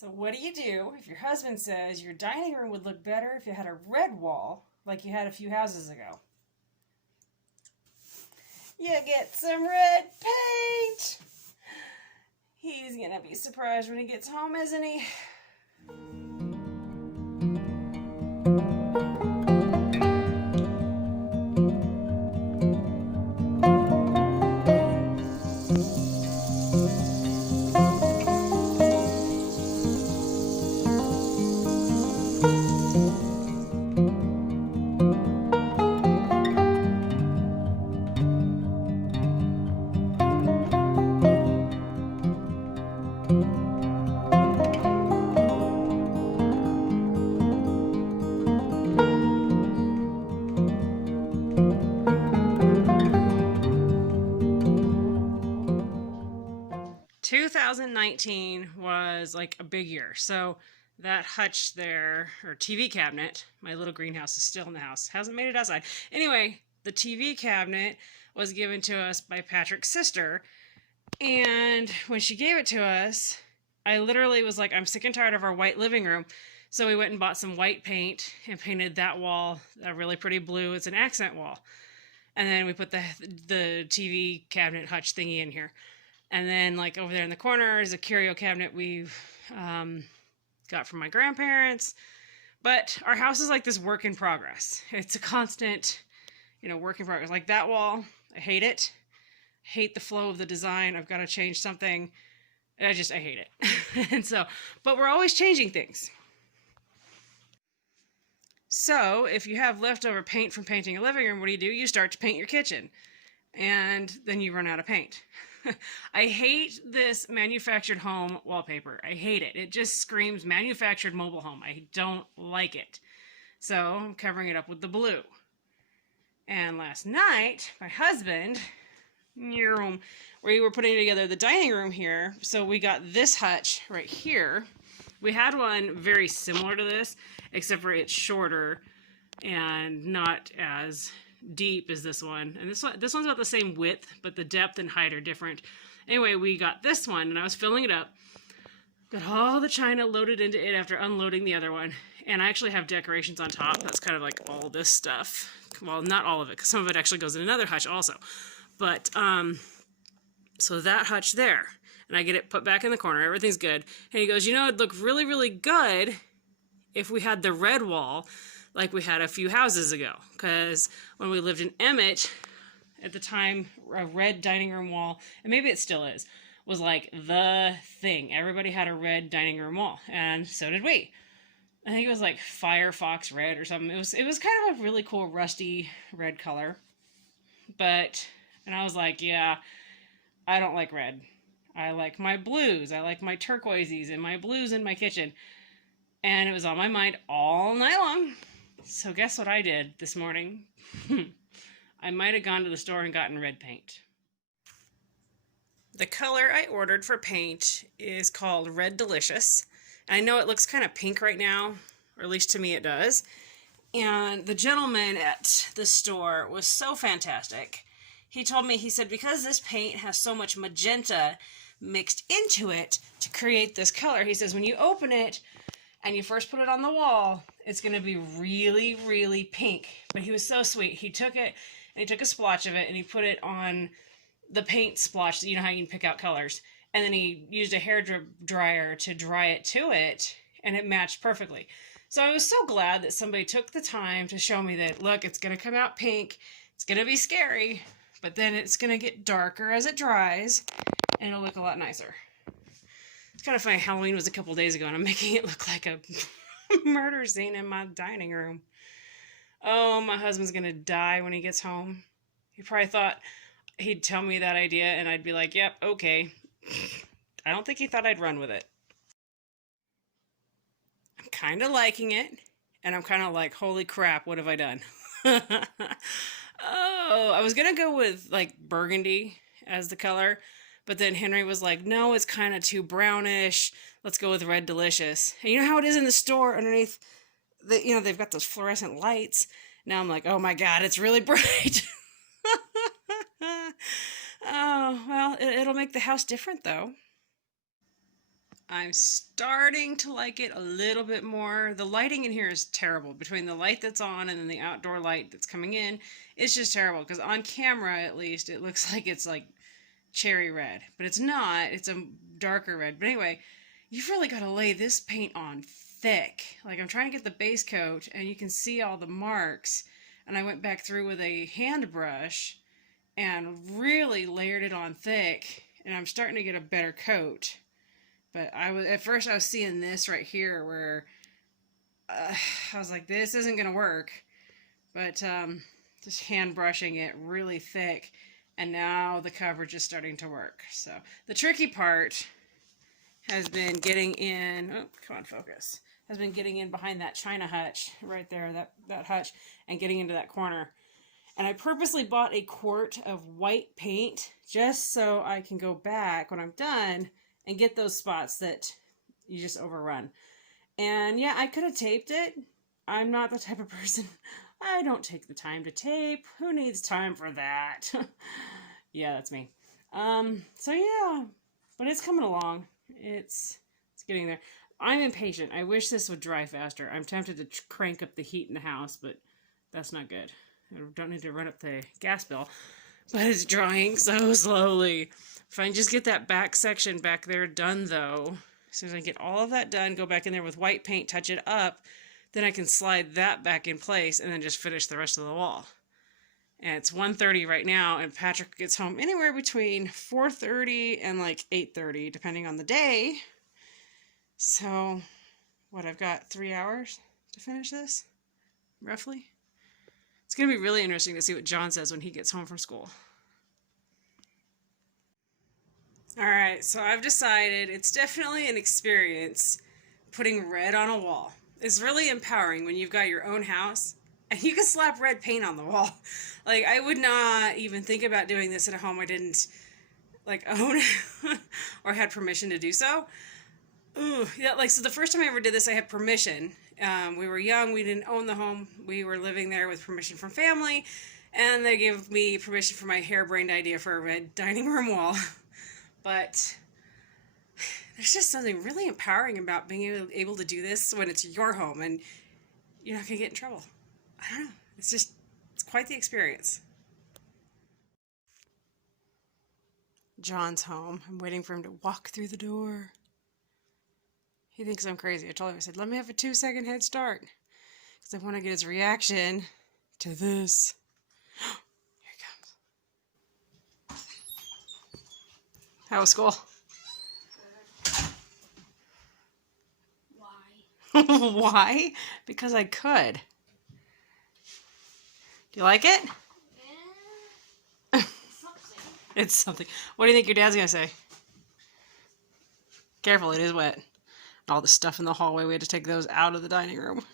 So what do if your husband says your dining room would look better if you had a red wall like you had a few houses ago? You get some red paint! He's gonna be surprised when he gets home, isn't he? 2019 was like a big year. So that hutch there, or TV cabinet, my little greenhouse is still in the house, hasn't made it outside. Anyway, the TV cabinet was given to us by Patrick's sister. And when she gave it to us, I literally was like, I'm sick and tired of our white living room. So we went and bought some white paint and painted that wall a really pretty blue. It's an accent wall. And then we put the TV cabinet hutch thingy in here. And then, like, over there in the corner is a curio cabinet we've got from my grandparents. But our house is like this work in progress. It's a constant, work in progress. Like that wall, I hate it. I hate the flow of the design. I've got to change something. I hate it. And so, but we're always changing things. So if you have leftover paint from painting a living room, what do? You start to paint your kitchen. And then you run out of paint. I hate this manufactured home wallpaper. I hate it. It just screams manufactured mobile home. I don't like it. So I'm covering it up with the blue. And last night, my husband, we were putting together the dining room here. So we got this hutch right here. We had one very similar to this, except for it's shorter and not as deep as this one. And this one's about the same width, but the depth and height are different. Anyway, we got this one and I was filling it up. Got all the china loaded into it after unloading the other one. And I actually have decorations on top. That's kind of like all this stuff. Well, not all of it, because some of it actually goes in another hutch also. But, so that hutch there. And I get it put back in the corner. Everything's good. And he goes, it'd look really, really good if we had the red wall like we had a few houses ago. Because when we lived in Emmett, at the time, a red dining room wall, and maybe it still is, was like the thing. Everybody had a red dining room wall, and so did we. I think it was like Firefox red or something. It was kind of a really cool rusty red color. And I was like, yeah, I don't like red. I like my blues. I like my turquoises and my blues in my kitchen. And it was on my mind all night long. So guess what I did this morning? I might have gone to the store and gotten red paint. The color I ordered for paint is called Red Delicious. I know it looks kind of pink right now, or at least to me it does. And the gentleman at the store was so fantastic. He told me, he said, because this paint has so much magenta mixed into it to create this color, he says when you open it and you first put it on the wall, it's going to be really, really pink. But he was so sweet. He took it and he took a splotch of it and he put it on the paint splotch. You know how you can pick out colors. And then he used a hair dryer to dry it to it, and it matched perfectly. So I was so glad that somebody took the time to show me that, look, it's going to come out pink. It's going to be scary, but then it's going to get darker as it dries, and it'll look a lot nicer. It's kind of funny. Halloween was a couple days ago, and I'm making it look like a murder scene in my dining room. Oh, my husband's going to die when he gets home. He probably thought he'd tell me that idea, and I'd be like, yep, okay. I don't think he thought I'd run with it. I'm kind of liking it, and I'm kind of like, holy crap, what have I done? Oh, I was going to go with like burgundy as the color, but then Henry was like, no, it's kind of too brownish. Let's go with Red Delicious. And you know how it is in the store underneath, they've got those fluorescent lights. Now I'm like, oh my God, it's really bright. Oh, well, it'll make the house different though. I'm starting to like it a little bit more. The lighting in here is terrible. Between the light that's on and then the outdoor light that's coming in, it's just terrible. Because on camera, at least, it looks like it's like cherry red. But it's not. It's a darker red. But anyway, you've really got to lay this paint on thick. Like, I'm trying to get the base coat, and you can see all the marks. And I went back through with a hand brush and really layered it on thick. And I'm starting to get a better coat. But at first I was seeing this right here where I was like, this isn't going to work. But just hand brushing it really thick. And now the coverage is starting to work. So the tricky part has been getting in, oh, come on, focus, has been getting in behind that China hutch right there, that hutch, and getting into that corner. And I purposely bought a quart of white paint just so I can go back when I'm done and get those spots that you just overrun. And yeah, I could have taped it. I'm not the type of person, I don't take the time to tape. Who needs time for that? Yeah, that's me. So yeah, but it's coming along. It's getting there. I'm impatient. I wish this would dry faster. I'm tempted to crank up the heat in the house, but that's not good. I don't need to run up the gas bill, but it's drying so slowly. If I can just get that back section back there done, though, as soon as I get all of that done, go back in there with white paint, touch it up, then I can slide that back in place and then just finish the rest of the wall. And it's 1:30 right now, and Patrick gets home anywhere between 4:30 and like 8:30, depending on the day. So, what, I've got 3 hours to finish this, roughly. It's going to be really interesting to see what John says when he gets home from school. Alright, so I've decided it's definitely an experience putting red on a wall. It's really empowering when you've got your own house and you can slap red paint on the wall. Like, I would not even think about doing this at a home I didn't like own or had permission to do so. Ooh, yeah, like, so the first time I ever did this, I had permission. We were young, we didn't own the home, we were living there with permission from family, and they gave me permission for my harebrained idea for a red dining room wall. But there's just something really empowering about being able to do this when it's your home and you're not going to get in trouble. I don't know. It's quite the experience. John's home. I'm waiting for him to walk through the door. He thinks I'm crazy. I told him, I said, let me have a 2-second head start. Because I want to get his reaction to this. Here he comes. How was school? Why? Why? Because I could. Do you like it? Yeah. Something. It's something. What do you think your dad's going to say? Careful, it is wet. All the stuff in the hallway, we had to take those out of the dining room.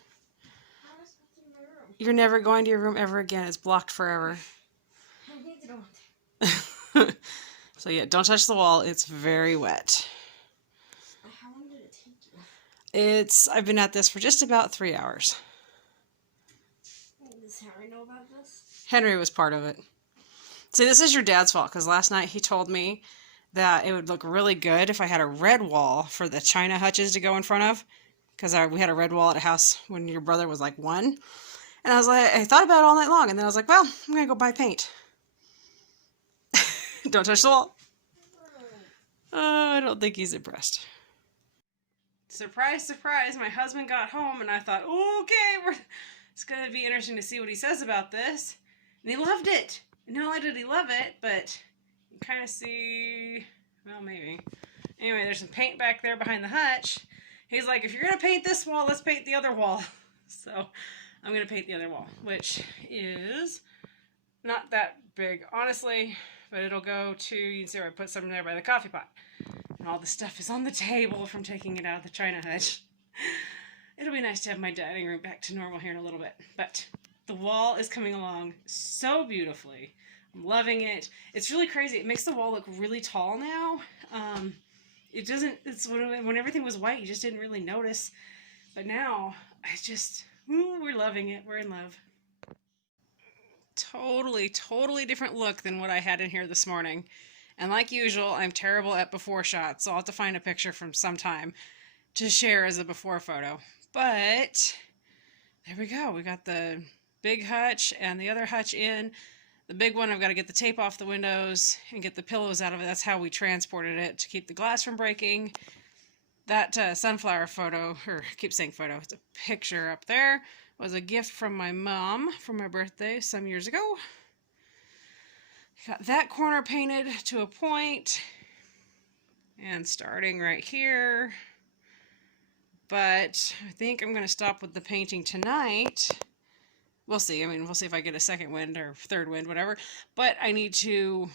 How is it in my room? You're never going to your room ever again. It's blocked forever. I need to go in there. So yeah, don't touch the wall. It's very wet. How long did it take you? I've been at this for just about 3 hours. Does Harry know about this? Henry was part of it. See, this is your dad's fault, because last night he told me that it would look really good if I had a red wall for the China hutches to go in front of, because we had a red wall at a house when your brother was like 1. And I was like, I thought about it all night long, and then I was like, well, I'm going to go buy paint. Don't touch the wall. I don't think he's impressed. Surprise, surprise, my husband got home, and I thought, okay, it's going to be interesting to see what he says about this. And he loved it. And not only did he love it, but you kind of see, well, maybe. Anyway, there's some paint back there behind the hutch. He's like, if you're going to paint this wall, let's paint the other wall. So I'm going to paint the other wall, which is not that big, honestly, but it'll go to, you can see where I put some there by the coffee pot. And all the stuff is on the table from taking it out of the China hutch. It'll be nice to have my dining room back to normal here in a little bit. But the wall is coming along so beautifully. I'm loving it. It's really crazy. It makes the wall look really tall now. It doesn't, it's when everything was white, you just didn't really notice. But now, we're loving it. We're in love. Totally different look than what I had in here this morning. And like usual, I'm terrible at before shots, so I'll have to find a picture from sometime to share as a before photo. But there we go. We got the big hutch and the other hutch in. The big one, I've got to get the tape off the windows and get the pillows out of it. That's how we transported it to keep the glass from breaking. That sunflower photo, or I keep saying photo, it's a picture up there, was a gift from my mom for my birthday some years ago. Got that corner painted to a point, and starting right here. But I think I'm going to stop with the painting tonight. We'll see. I mean, we'll see if I get a second wind or third wind, whatever. But I need to,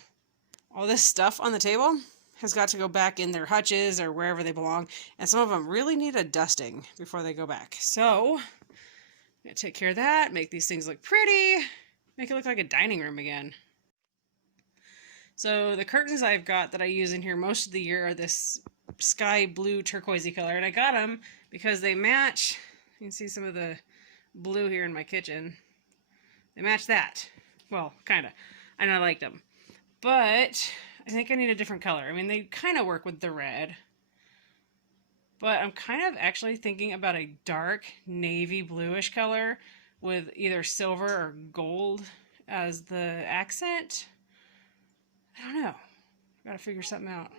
all this stuff on the table has got to go back in their hutches or wherever they belong. And some of them really need a dusting before they go back. So, I'm going to take care of that, make these things look pretty, make it look like a dining room again. So, the curtains I've got that I use in here most of the year are this sky blue turquoisey color. And I got them because they match, you can see some of the blue here in my kitchen. They match that. Well, kind of. And I liked them. But I think I need a different color. I mean, they kind of work with the red. But I'm kind of actually thinking about a dark navy bluish color with either silver or gold as the accent. I don't know. Gotta figure something out.